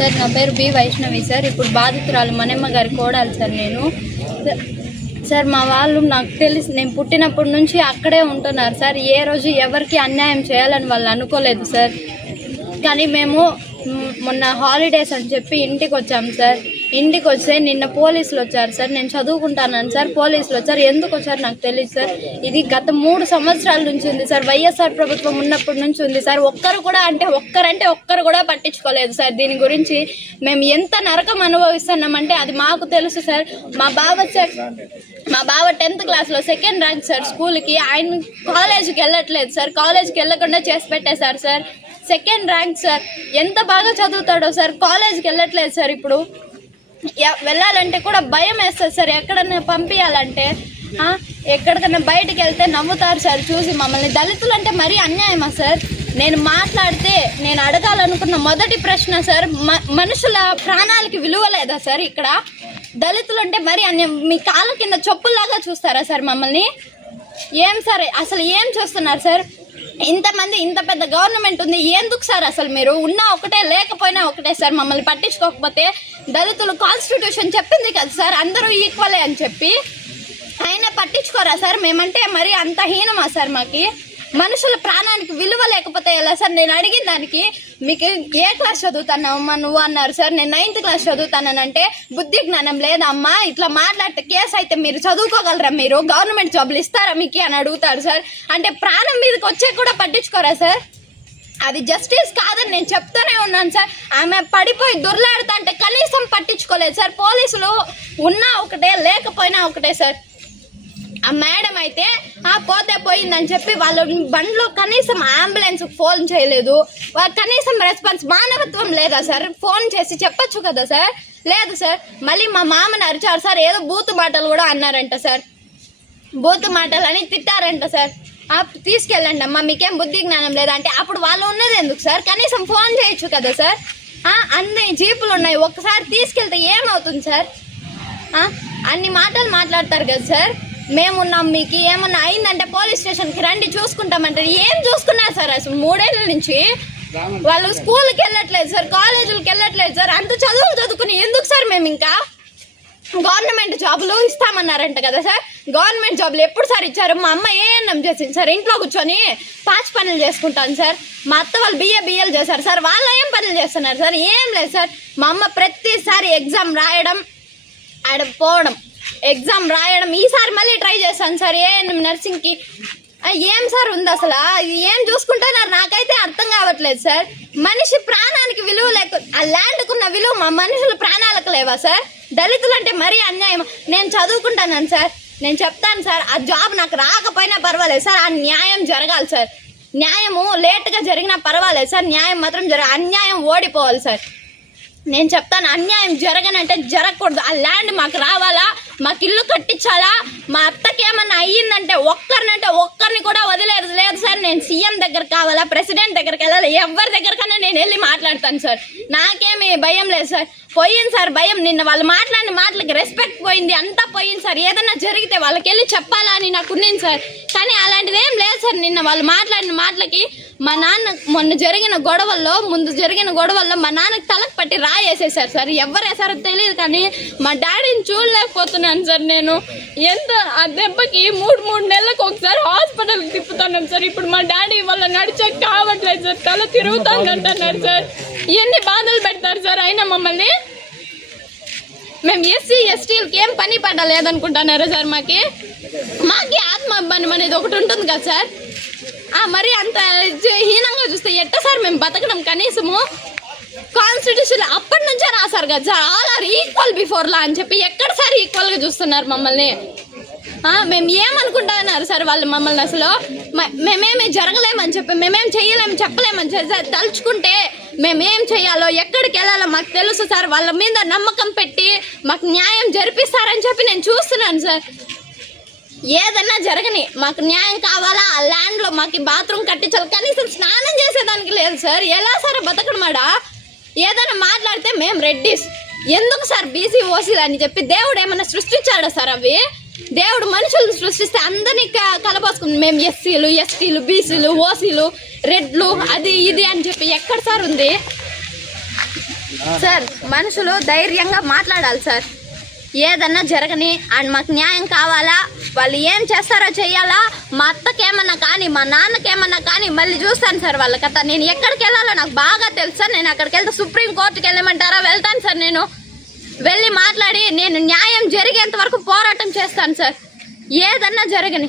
Sir నా పేరు B Vaishnavi sir. ఇప్పుడు బాధితురాలు మనమ్మ గారి కోడాలి సార్ నేను. సార్- సార్ మా వాళ్ళు నాకు తెలిసి నేను పుట్టినప్పటి నుంచి అక్కడే ఉంటున్నారు సార్. ఏ రోజు ఎవరికి అన్యాయం చేయాలని వాళ్ళు అనుకోలేదు సార్. కానీ మేము మొన్న హాలిడేస్ అని చెప్పి ఇంటికి వచ్చాము సార్. ఇంటికి వస్తే నిన్న పోలీసులు వచ్చారు సార్ నేను చదువుకుంటానని సార్ పోలీసులు వచ్చారు. ఎందుకు వచ్చారు నాకు తెలియదు సార్. ఇది గత మూడు సంవత్సరాల నుంచి ఉంది సార్. వైఎస్ఆర్ ప్రభుత్వం ఉన్నప్పటి నుంచి ఉంది సార్. ఒక్కరు కూడా అంటే ఒక్కరంటే ఒక్కరు కూడా పట్టించుకోలేదు సార్. దీని గురించి మేము ఎంత నరకం అనుభవిస్తున్నామంటే అది మాకు తెలుసు సార్. మా బావ సార్ మా బావ టెన్త్ క్లాస్లో సెకండ్ ర్యాంక్ సార్ స్కూల్కి. ఆయన కాలేజీకి వెళ్ళట్లేదు సార్. కాలేజీకి వెళ్ళకుండా చేసి పెట్టేశారు సార్. Second rank sir. ఎంత బాగా చదువుతాడో సార్. కాలేజీకి వెళ్ళట్లేదు సార్ ఇప్పుడు. వెళ్ళాలంటే కూడా భయం వేస్తుంది సార్. ఎక్కడన్నా పంపించాలంటే ఎక్కడికైనా ఎక్కడికన్నా బయటికి వెళ్తే నవ్వుతారు సార్ చూసి మమ్మల్ని. దళితులు అంటే మరీ అన్యాయమా సార్? నేను మాట్లాడితే నేను అడగాలనుకున్న మొదటి ప్రశ్న సార్ మ- మనుషుల ప్రాణాలకి విలువ లేదా సార్ ఇక్కడ? దళితులు అంటే మరీ అన్యాయం. మీ కాళ్ళ కింద చెప్పుల్లాగా చూస్తారా సార్ మమ్మల్ని? ఏం సార్ అసలు ఏం చూస్తున్నారు సార్? ఇంతమంది ఇంత పెద్ద గవర్నమెంట్ ఉంది ఎందుకు సార్ అసలు మీరు? ఉన్నా ఒకటే లేకపోయినా ఒకటే సార్ మమ్మల్ని పట్టించుకోకపోతే దళితులు కాన్స్టిట్యూషన్ చెప్పింది కదా సార్ అందరూ ఈక్వలే అని చెప్పి. అయినా పట్టించుకోరా సార్? మేమంటే మరి అంత హీనమా సార్ మాకి? మనుషుల ప్రాణానికి విలువ లేకపోతే ఎలా? సార్ నేను అడిగిన దానికి మీకు ఏ క్లాస్ చదువుతానమ్మా నువ్వు అన్నారు. సార్ నేను నైన్త్ క్లాస్ చదువుతానంటే బుద్ధి జ్ఞానం లేదమ్మా. ఇట్లా మాట్లాడితే కేసు అయితే మీరు చదువుకోగలరా మీరు? గవర్నమెంట్ జాబ్లు ఇస్తారా మీకు అని అడుగుతారు సార్. అంటే ప్రాణం మీదకి వచ్చే కూడా పట్టించుకోరా సార్? అది జస్టిస్ కాదని నేను చెప్తూనే ఉన్నాను సార్. ఆమె పడిపోయి దుర్లాడుతా అంటే కనీసం పట్టించుకోలేదు సార్. పోలీసులు ఉన్నా ఒకటే లేకపోయినా ఒకటే సార్. ఆ మేడం అయితే ఆ పోతే పోయిందని చెప్పి వాళ్ళ బండ్లో కనీసం అంబులెన్స్ ఫోన్ చేయలేదు. కనీసం రెస్పాన్స్ మానవత్వం లేదా సార్? ఫోన్ చేసి చెప్పచ్చు కదా సార్? లేదు సార్. మళ్ళీ మా మామని అరిచారు సార్. ఏదో బూతు మాటలు కూడా అన్నారంట సార్. బూతు మాటలు అని తిట్టారంట సార్. ఆ, తీసుకెళ్ళండి అమ్మా. మీకేం బుద్ధి జ్ఞానం లేదా? అంటే అప్పుడు వాళ్ళు ఉన్నది ఎందుకు సార్? కనీసం ఫోన్ చేయొచ్చు కదా సార్? అన్ని జీపులు ఉన్నాయి. ఒక్కసారి తీసుకెళ్తే ఏమవుతుంది సార్? అన్ని మాటలు మాట్లాడతారు కదా సార్. మేమున్నాం మీకు ఏమన్నా అయిందంటే పోలీస్ స్టేషన్కి రండి చూసుకుంటామంటే ఏం చూసుకున్నారు సార్ అసలు మూడేళ్ళ నుంచి వాళ్ళు స్కూల్కి వెళ్ళట్లేదు సార్ కాలేజీలకు వెళ్ళట్లేదు సార్ అంత చదువులు చదువుకుని ఎందుకు సార్ మేము ఇంకా? గవర్నమెంట్ జాబులు ఇస్తామన్నారంట కదా సార్. గవర్నమెంట్ జాబులు ఎప్పుడు సార్ ఇచ్చారు? మా అమ్మ ఏఎన్ఎం చేసింది సార్ ఇంట్లో కూర్చొని పాచి పనులు చేసుకుంటాను సార్. మా అత్త వాళ్ళు బిఏ బిఎల్ చేశారు సార్ వాళ్ళు ఏం పనులు చేస్తున్నారు సార్? ఏం లేదు సార్. మా అమ్మ ప్రతిసారి ఎగ్జామ్ రాయడం ఆడ పోవడం. ఎగ్జామ్ రాయడం ఈసారి మళ్ళీ ట్రై చేశాను సార్. ఏఎన్ఎం నర్సింగ్కి. ఏం సార్ ఉంది అసలు? ఏం చూసుకుంటున్నారు నాకైతే అర్థం కావట్లేదు సార్. మనిషి ప్రాణానికి విలువ లేక ఆ ల్యాండ్కున్న విలువ మా మనుషుల ప్రాణాలకు లేవా సార్? దళితులు అంటే మరీ అన్యాయం నేను చదువుకుంటాను సార్. నేను చెప్తాను సార్ ఆ జాబ్ నాకు రాకపోయినా పర్వాలేదు సార్. ఆ న్యాయం జరగాలి సార్. న్యాయము లేట్గా జరిగినా పర్వాలేదు సార్. న్యాయం మాత్రం జరగ అన్యాయం ఓడిపోవాలి సార్. నేను చెప్తాను అన్యాయం జరగనంటే జరగకూడదు. ఆ ల్యాండ్ మాకు రావాలా? మాకు ఇల్లు కట్టించాలా? మా అత్తకి ఏమన్నా అయ్యిందంటే ఒక్కరినంటే ఒక్కరిని కూడా వదిలేదు. లేదు సార్ నేను సీఎం దగ్గర కావాలా ప్రెసిడెంట్ దగ్గరికి వెళ్ళాలి? ఎవరి దగ్గరకైనా నేను వెళ్ళి మాట్లాడతాను సార్. నాకేమి భయం లేదు సార్. పోయింది సార్ భయం. నిన్న వాళ్ళు మాట్లాడిన మాటలకి రెస్పెక్ట్ పోయింది. అంతా పోయింది సార్. ఏదన్నా జరిగితే వాళ్ళకి వెళ్ళి చెప్పాలా అని నాకు ఉన్నింది సార్. కానీ అలాంటిది ఏం లేదు సార్. నిన్న వాళ్ళు మాట్లాడిన మాటలకి మా నాన్న మొన్న జరిగిన గొడవల్లో ముందు జరిగిన గొడవల్లో మా నాన్నకి తలకు పట్టి రాయేసేసారు సార్. ఎవరు వేసారో తెలియదు కానీ మా డాడీని చూడలేకపోతున్నాను సార్ నేను. ఎంత ఆ దెబ్బకి మూడు మూడు నెలలకు ఒకసారి హాస్పిటల్కి తిప్పుతున్నాను సార్. ఇప్పుడు మా డాడీ వల్ల నడిచే కావట్లేదు సార్. తల తిరుగుతానంటున్నారు సార్. ఎన్ని బాధలు పెడతారు సార్ అయినా మమ్మల్ని? మేము ఎస్సీ ఎస్టీలకి ఏం పని పడలేదనుకుంటున్నారా సార్ మాకి? మాకి ఆత్మ అనేది ఒకటి ఉంటుంది కదా సార్. మరి అంత హీనంగా చూస్తే ఎట్ట సార్ మేము బతకడం కనీసము? కాన్స్టిట్యూషన్ అప్పటి నుంచే రాశారు కదా sir all are equal before law అని చెప్పి ఎక్కడ సార్ ఈక్వల్గా చూస్తున్నారు మమ్మల్ని? మేము ఏమనుకుంటున్నారు సార్ వాళ్ళు మమ్మల్ని అసలు? మేమేమి జరగలేమని చెప్పి మేమేం చెయ్యలేము చెప్పలేమని చెప్పి సార్ తలుచుకుంటే మేమేం చేయాలో ఎక్కడికి వెళ్ళాలో మాకు తెలుసు సార్. వాళ్ళ మీద నమ్మకం పెట్టి మాకు న్యాయం జరిపిస్తారని చెప్పి నేను చూస్తున్నాను సార్. ఏదన్నా జరగని మాకు న్యాయం కావాలా? ఆ ల్యాండ్లో మాకు బాత్రూమ్ కట్టించాలి. కనీసం స్నానం చేసేదానికి లేదు సార్. ఎలా సార్ బతకడమాడా ఏదైనా మాట్లాడితే మేము రెడ్డిస్. ఎందుకు సార్ బీసీ ఓసీలు అని చెప్పి దేవుడు ఏమైనా సృష్టించాడా సార్ అవి? దేవుడు మనుషులను సృష్టిస్తే అందరినీ క- కలబోసుకుంది. మేము ఎస్సీలు ఎస్టీలు బీసీలు ఓసీలు రెడ్లు అది ఇది అని చెప్పి ఎక్కడ సార్ ఉంది? సార్ మనుషులు ధైర్యంగా మాట్లాడాలి సార్. ఏదన్నా జరగని అండ్ మాకు న్యాయం కావాలా? వాళ్ళు ఏం చేస్తారో చెయ్యాలా? మా అత్తకేమన్నా కానీ మా నాన్నకేమన్నా కానీ మళ్ళీ చూస్తాను సార్ వాళ్ళ కథ. నేను ఎక్కడికి వెళ్ళాలో నాకు బాగా తెలుసు. సార్ నేను అక్కడికి వెళ్తే సుప్రీం కోర్టుకి వెళ్ళమంటారా? వెళ్తాను సార్ నేను. వెళ్ళి మాట్లాడి నేను న్యాయం జరిగేంత వరకు పోరాటం చేస్తాను సార్. ఏదన్నా జరగని.